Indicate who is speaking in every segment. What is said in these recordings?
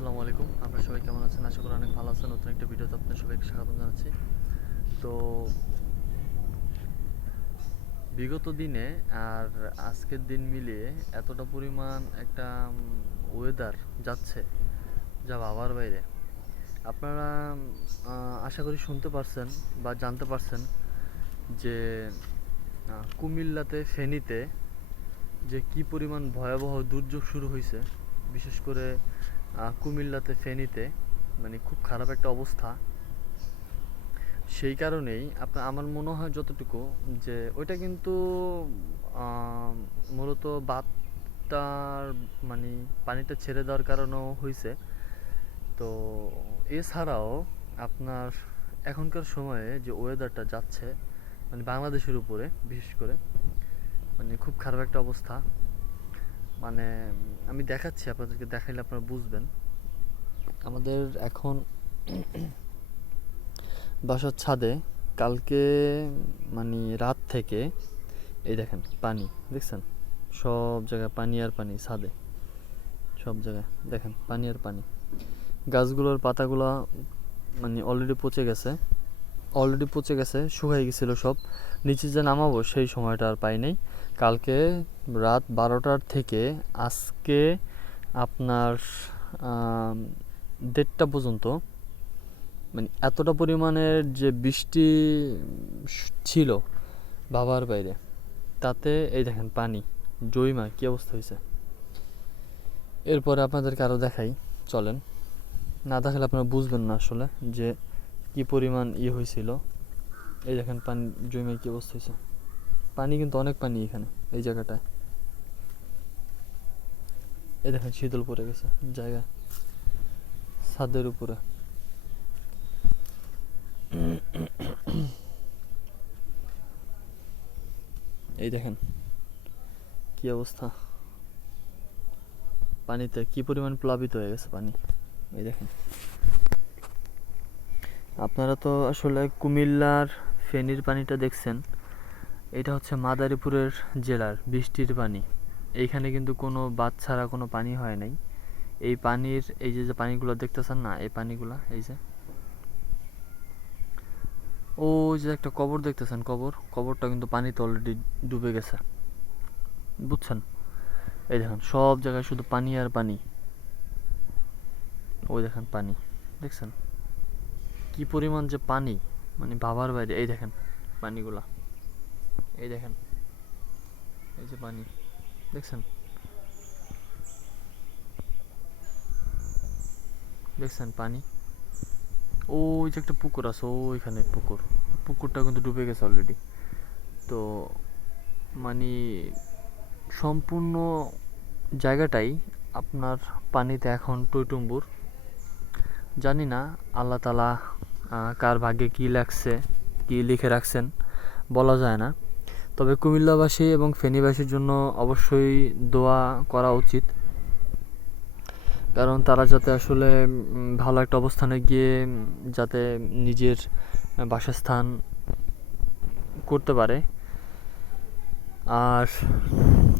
Speaker 1: আসসালামু আলাইকুম। আপনারা সবাই কেমন আছেন? আশা করি অনেক ভালো আছেন। নতুন একটা ভিডিওতে আপনাদের সবাইকে স্বাগত জানাচ্ছি। তো বিগত দিনে আর আজকের দিন মিলিয়ে এতটা পরিমাণ একটা ওয়েদার যাচ্ছে যা বাবার বাইরে। আপনারা আশা করি শুনতে পারছেন বা জানতে পারছেন যে কুমিল্লাতে ফেনীতে যে কি পরিমাণ ভয়াবহ দুর্যোগ শুরু হয়েছে বিশেষ করে কুমিল্লাতে ফেনীতে মানে খুব খারাপ একটা অবস্থা। সেই কারণেই আপনার, আমার মনে হয় যতটুকু যে ওইটা কিন্তু মূলত বাতটার মানে পানিটা ছেড়ে দেওয়ার কারণেও হয়েছে তো এছাড়াও আপনার এখনকার সময়ে যে ওয়েদারটা যাচ্ছে মানে বাংলাদেশের উপরে বিশেষ করে মানে খুব খারাপ একটা অবস্থা। মানে আমি দেখাচ্ছি, আপনাদেরকে দেখাইলে আপনারা বুঝবেন। আমাদের এখন বাসার ছাদে কালকে মানে রাত থেকে, এই দেখেন, পানি, দেখছেন? সব জায়গায় পানি আর পানি, ছাদে। সব জায়গায়, দেখেন, পানি আর পানি। গাছগুলোর পাতাগুলো মানে অলরেডি পচে গেছে। অলরেডি পচে গেছে শুকাই গেছিল সব। নিচে যে নামাবো সেই সময়টা আর পাই নাই। কালকে রাত বারোটার থেকে আজকে আপনার দেড়টা পর্যন্ত মানে এতটা পরিমাণের যে বৃষ্টি ছিল বাবার বাইরে, তাতে এই দেখেন পানি জয়মা কি অবস্থা হয়েছে। এরপরে আপনাদেরকে আরও দেখাই, চলেন। না দেখালে আপনারা বুঝবেন না আসলে যে কি পরিমাণ ইয়ে হয়েছিল এই দেখেন পানি জমে কি অবস্থা হয়েছে পানি কিন্তু অনেক পানি এখানে, এই জায়গাটায়। এই দেখেন শীতল পড়ে গেছে জায়গা, ছাদের উপরে। এই দেখেন কি অবস্থা। পানিতে কি পরিমাণ প্লাবিত হয়ে গেছে পানি, এই দেখেন। আপনারা তো আসলে কুমিল্লার ফেনীর পানিটা দেখছেন। এটা হচ্ছে মাদারীপুরের জেলার বৃষ্টির পানি। এইখানে কিন্তু কোনো বাদ ছাড়া কোনো পানি হয় নাই। এই পানির, এই যে যে পানিগুলো দেখতেছেন না, এই পানিগুলো, এই যে। ও যে একটা কবর দেখতেছেন, কবর। কবরটা কিন্তু পানিতে অলরেডি ডুবে গেছে। বুঝছেন? এই দেখেন, সব জায়গায় শুধু পানি আর পানি। ওই দেখেন পানি, দেখছেন? কি পরিমাণ যে পানি? মানে ভাবার বাইরে এই দেখেন পানিগুলা। এই দেখেন, এই যে পানি, দেখছেন? দেখছেন পানি? ওই যে একটা পুকুর আছে, ওইখানে পুকুর। পুকুরটা কিন্তু ডুবে গেছে অলরেডি তো মানে সম্পূর্ণ জায়গাটাই আপনার পানিতে এখন টইটুম্বুর। জানি না, আল্লাহ তালা কার ভাগ্যে কী লাগছে কী লিখে রাখছেন, বলা যায় না। তবে কুমিল্লাবাসী এবং ফেনীবাসীর জন্য অবশ্যই দোয়া করা উচিত। কারণ তারা যাতে আসলে ভালো একটা অবস্থানে গিয়ে, যাতে নিজের বাসস্থান করতে পারে। আর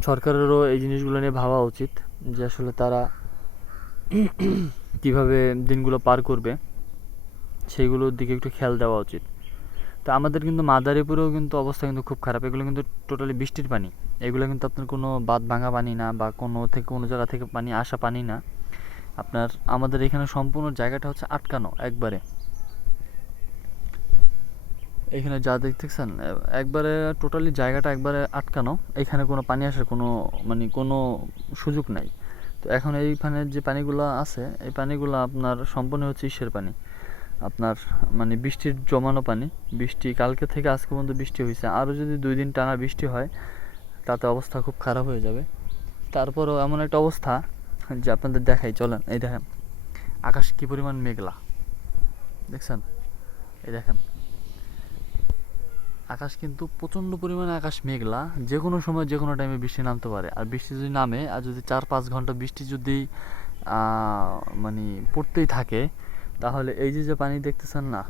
Speaker 1: সরকারেরও এই জিনিসগুলো নিয়ে ভাবা উচিত যে আসলে তারা কীভাবে দিনগুলো পার করবে, সেইগুলোর দিকে একটু খেয়াল দেওয়া উচিত। তো আমাদের কিন্তু মাদারীপুরেও কিন্তু অবস্থা কিন্তু খুব খারাপ। এগুলো কিন্তু টোটালি বৃষ্টির পানি। এগুলো কিন্তু আপনার কোনো বাঁধ ভাঙা পানি না বা কোনো থেকে কোনো জায়গা থেকে পানি আসা পানি না। আপনার আমাদের এখানে সম্পূর্ণ জায়গাটা হচ্ছে আটকানো একবারে। এখানে যা দেখতেছেন, একবারে টোটালি জায়গাটা একবারে আটকানো। এখানে কোনো পানি আসার কোনো মানে কোনো সুযোগ নাই। তো এখন এইখানে যে পানিগুলো আছে, এই পানিগুলো আপনার সম্পূর্ণ হচ্ছে ইসের পানি। আপনার মানে বৃষ্টির জমানো পানি। বৃষ্টি কালকে থেকে আজকে পর্যন্ত বৃষ্টি হয়েছে আরও যদি দুই দিন টানা বৃষ্টি হয়, তাতে অবস্থা খুব খারাপ হয়ে যাবে। তারপরও এমন একটা অবস্থা যে আপনাদের দেখাই, চলেন, এই দেখেন, আকাশ কী পরিমাণ মেঘলা। দেখছেন? এই দেখেন আকাশ কিন্তু প্রচণ্ড পরিমাণে আকাশ মেঘলা যে কোনো সময় যে কোনো টাইমে বৃষ্টি নামতে পারে। আর বৃষ্টি যদি নামে, আর যদি চার পাঁচ ঘণ্টা বৃষ্টি যদি মানে পড়তেই থাকে, তাহলে এই যে যে পানি দেখতেছেন না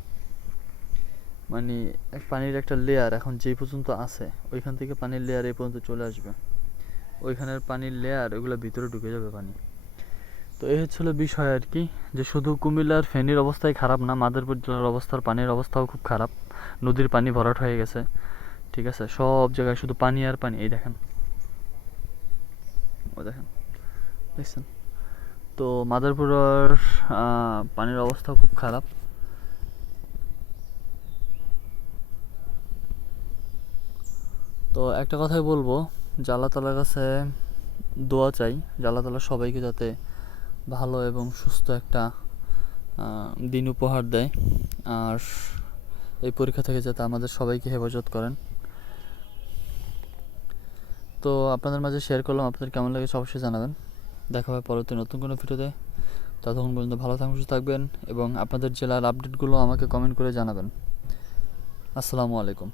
Speaker 1: মানে পানির একটা লেয়ার এখন যেই পর্যন্ত আছে, ওইখান থেকে পানির লেয়ার এই পর্যন্ত চলে আসবে। ওইখানের পানির লেয়ার ওগুলো ভিতরে ঢুকে যাবে পানি। তো এই হচ্ছিল বিষয় আর কি, যে শুধু কুমিল্লার ফেনীর অবস্থাই খারাপ না, মাদারপুর জেলার অবস্থার পানির অবস্থাও খুব খারাপ। নদীর পানি ভরাট হয়ে গেছে। ঠিক আছে? সব জায়গায় শুধু পানি আর পানি। এই দেখেন। ও দেখেন। দেখছেন? তো মাদারপুরের পানির অবস্থা খুব খারাপ। তো একটা কথাই বলব যে তালার কাছে দোয়া চাই যে তালা সবাইকে যাতে ভালো এবং সুস্থ একটা দিন উপহার দেয়। আর এই পরীক্ষা থেকে যাতে আমাদের সবাইকে হেফাজত করেন। তো আপনাদের মাঝে শেয়ার করলাম, আপনাদের কেমন লাগে অবশ্যই জানাবেন। দেখা হবে পরবর্তী নতুন কোনো ভিডিওতে। ততক্ষণ পর্যন্ত ভালো থাকুন থাকবেন এবং আপনাদের জেলার আপডেটগুলো আমাকে কমেন্ট করে জানাবেন। আসসালামু আলাইকুম।